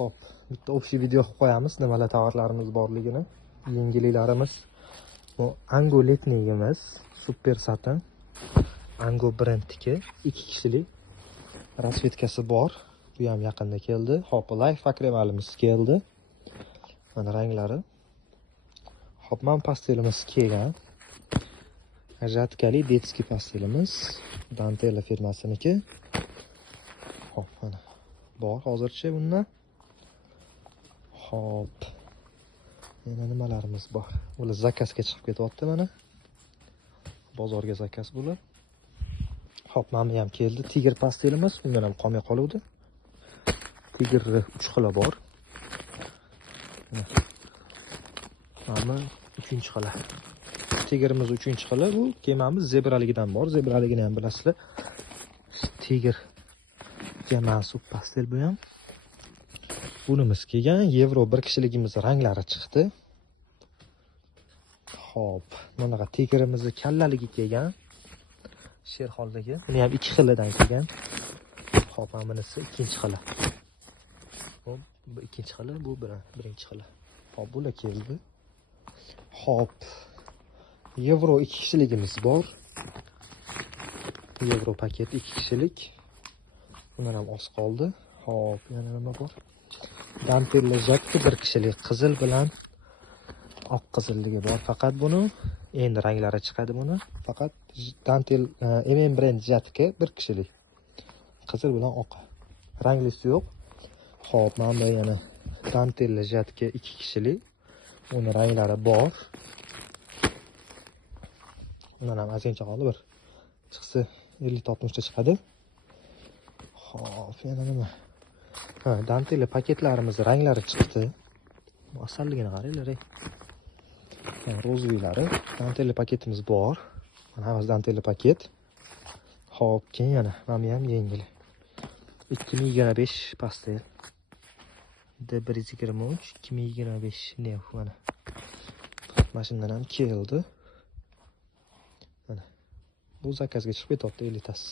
Xo'p, bitta общий video qilib qo'yamiz, nimalar tovarlarimiz borligini. Yengilliklarimiz bu Ango letnigimiz, super satin. Ango brendniki 2 kishilik rasvetkasi bor. Bu ham yaqinda keldi. Xo'p, Life akremalimiz keldi. Mana ranglari. Xo'p, men pastelimiz kelgan. Jatkali detskiy pastelimiz, Dantella firmasiniki. Xo'p, mana bor hozircha bundan. Xo'p. Yana nimalarimiz bor? Ular zakazga chiqib ketyapti mana. Bozorga zakaz bular. Xo'p, mana ham keldi. Tiger pastelimiz, undan ham qolmay qoluvdi. Tigerni 3 xili bor. Mana 3-xili. Tigerimiz 3-xili, bu kemamiz zebraligidan bor. Zebraligini ham bilasizlar. Tiger mansub pastel bu ham. Bunimiz kelgan, yevro 1 kishiligimiz ranglari chiqdi. Xo'p, mana tigerimizni kallaligi kelgan. Sherxolligi. Buni ham 2 xilidan kelgan. Xo'p, bunisi 2-xili. Bu 2-xili, bu 1-xili. Xo'p, bular keldi. Xo'p. Yevro 2 kishiligimiz bor. Yevro paket 2 kishilik. Bundan ham oz qoldi. Xo'p, yana nima bor? Dantella jatka 1 kishilik qizil bilan oq qizilligi bor. Faqat buni endi ranglari chiqadi buni. Faqat Dantel brend jatka 1 kishilik. Qizil bilan oq. Ranglisi yo'q. Xo'p, mana yana Dantella jatka 2 kishilik. Uni ranglari bor. Bundan ham ozgincha qoldi bir. Chiqsa 50-60 ta chiqadi. Xo'p, yana nima? Ha, Dantella paketlarimiz ranglari chiqdi. Bu asalligini qaranglar. Rozviylari. Dantella paketimiz bor. Mana hammasi Dantella paket. Xo'p, keyin yana mana ham yengil. 2025 pastel. D123 2025 nev mana. Mashinadan ham keldi. Mana. Bu zakazga chiqib ketyapti 50 tasi.